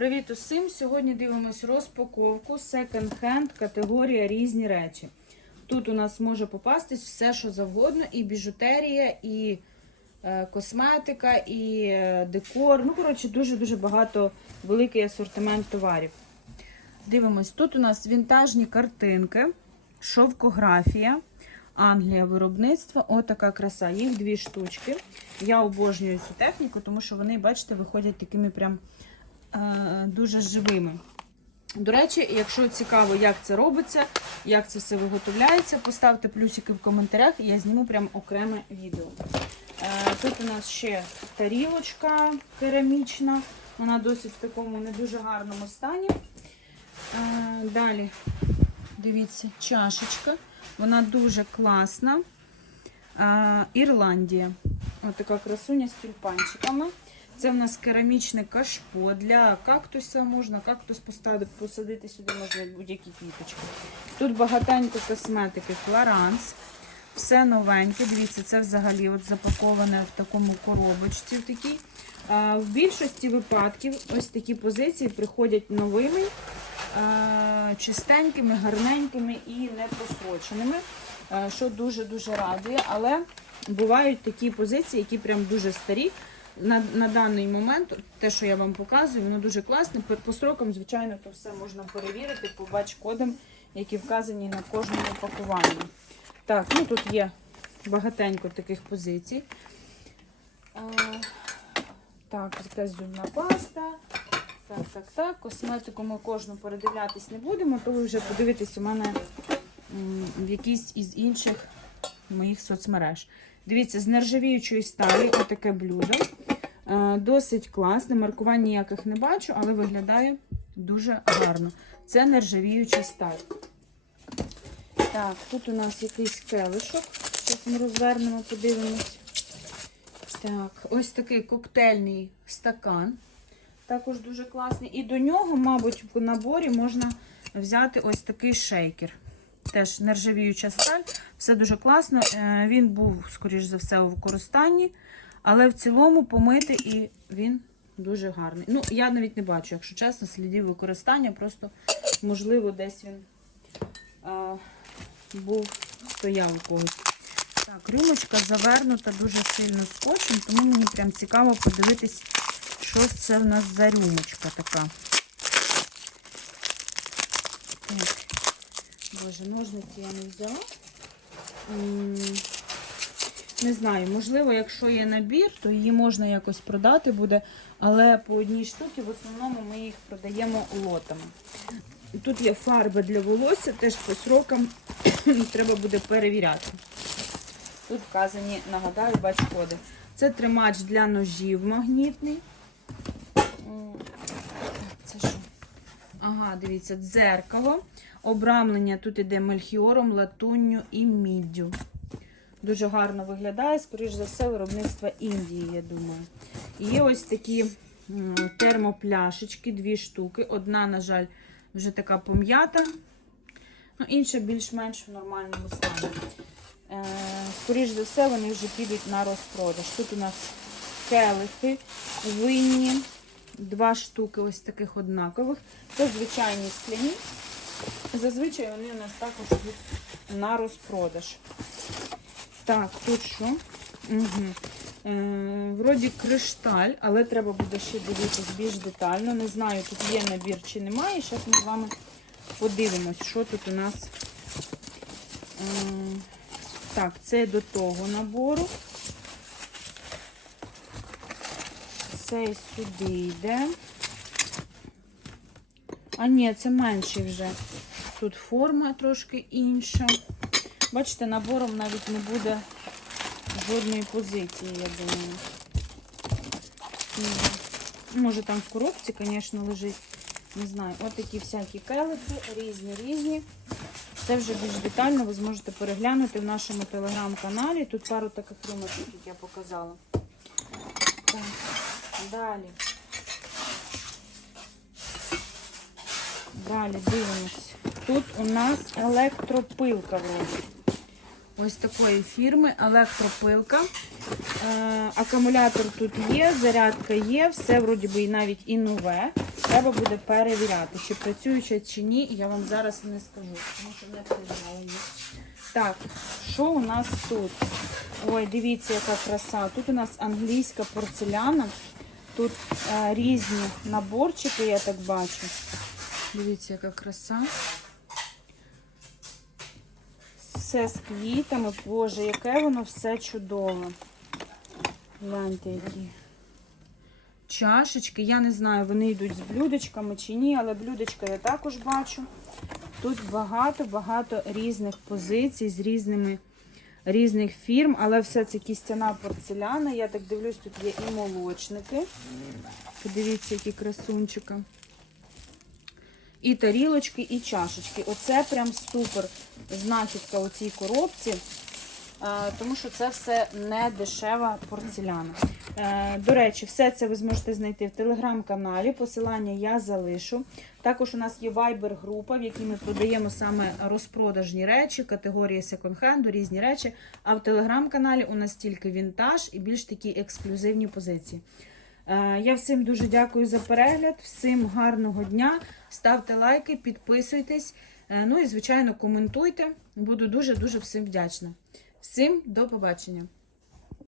Привіт усім! Сьогодні дивимось розпаковку секонд-хенд категорія різні речі. Тут у нас може попастись все, що завгодно, і біжутерія, і е, косметика, і е, декор. Ну, коротше, дуже-дуже багато великий асортимент товарів. Дивимось, тут у нас вінтажні картинки, шовкографія, Англія виробництва. Отака краса. Їх дві штучки. Я обожнюю цю техніку, тому що вони, бачите, виходять такими прям дуже живими. До речі, якщо цікаво, як це робиться, як це все виготовляється, поставте плюсики в коментарях, і я зніму прям окреме відео. Е, Тут у нас ще тарілочка керамічна, вона досить в такому не дуже гарному стані. Е, Далі, дивіться, чашечка. Вона дуже класна. Е, Ірландія. Ось така красуня з тюльпанчиками. Це в нас керамічне кашпо для кактуса. Можна кактус поставити, посадити сюди, можна будь-які квіточки. Тут багатенько косметики Флоранс. Все новеньке. Дивіться, це взагалі от запаковане в такому коробочці. В, такій. А, в більшості випадків ось такі позиції приходять новими, а, чистенькими, гарненькими і не просроченими, а, що дуже-дуже радує. Але бувають такі позиції, які прям дуже старі. На, на даний момент, те, що я вам показую, воно дуже класне. По, срокам, звичайно, то все можна перевірити по бач-кодам, які вказані на кожному пакуванні. Так, ну тут є багатенько таких позицій. А, так, якась зубна паста. Так, так, так. Косметику ми кожну передивлятись не будемо, то ви вже подивитесь у мене в якійсь із інших моїх соцмереж. Дивіться, з нержавіючої сталі отаке блюдо. Е, Досить класне. Маркувань ніяких не бачу, але виглядає дуже гарно. Це нержавіюча сталь. Так, тут у нас якийсь келишок. Зараз ми розвернемо, подивимось. Так, ось такий коктейльний стакан. Також дуже класний. І до нього, мабуть, в наборі можна взяти ось такий шейкер. Теж нержавіюча сталь. Все дуже класно. Е, Він був, скоріш за все, у використанні, але в цілому помити і він дуже гарний. Ну, я навіть не бачу, якщо чесно, слідів використання. Просто, можливо, десь він е, був, стояв у когось. Так, рюмочка завернута дуже сильно скотчем, тому мені прям цікаво подивитись, що це в нас за рюмочка така. Так. Боже, ножниці я не взяла. Не знаю, можливо, якщо є набір, то її можна якось продати буде, але по одній штуці в основному ми їх продаємо лотами. Тут є фарби для волосся, теж по срокам треба буде перевіряти. Тут вказані, нагадаю, бач-коди. Це тримач для ножів магнітний. Це що? Ага, дивіться, дзеркало. Обрамлення тут іде мельхіором, латунню і міддю. Дуже гарно виглядає, скоріш за все, виробництво Індії, я думаю. І є ось такі термопляшечки, дві штуки. Одна, на жаль, вже така пом'ята, ну, інша більш-менш в нормальному стані. Е, скоріш за все, вони вже підуть на розпродаж. Тут у нас келихи винні, два штуки ось таких однакових. Це звичайні скляні. Зазвичай вони у нас також йдуть на розпродаж. Так, тут що? Угу. Е, вроді кришталь, але треба буде ще дивитися більш детально. Не знаю, тут є набір чи немає. Зараз ми з вами подивимось, що тут у нас. Е, так, це до того набору. Цей сюди йде. А ні, це менший вже. Тут форма трошки інша. Бачите, набором навіть не буде жодної позиції, я думаю. Може там в коробці, звісно, лежить. Не знаю. Ось такі всякі келихи, різні, різні. Це вже більш детально ви зможете переглянути в нашому телеграм-каналі. Тут пару таких румочок, як я показала. Далі. Далі дивимось. Тут у нас електропилка вроді. Ось такої фірми електропилка. Е, акумулятор тут є, зарядка є, все вроді би навіть і нове. треба буде перевіряти, чи працююча чи ні, я вам зараз не скажу, тому що не перевіряла. Так, що у нас тут? Ой, дивіться, яка краса. Тут у нас англійська порцеляна. Тут е, різні наборчики, я так бачу. Дивіться, яка краса. Все з квітами. Боже, яке воно все чудове. Гляньте, які. Чашечки. Я не знаю, вони йдуть з блюдечками чи ні, але блюдечка я також бачу. Тут багато-багато різних позицій з різними різних фірм, але все це кістяна порцеляна. Я так дивлюсь, тут є і молочники. Подивіться, які красунчики. І тарілочки, і чашечки. Оце прям супер знахідка у цій коробці, е, тому що це все не дешева порцеляна. Е, До речі, все це ви зможете знайти в телеграм-каналі. Посилання я залишу. Також у нас є Viber-група, в якій ми продаємо саме розпродажні речі, категорії секонд-хенду, різні речі. А в телеграм-каналі у нас тільки вінтаж і більш такі ексклюзивні позиції. Е, Я всім дуже дякую за перегляд, всім гарного дня. Ставте лайки, підписуйтесь. е, Ну і, звичайно, коментуйте. Буду дуже-дуже всім вдячна. Всім до побачення!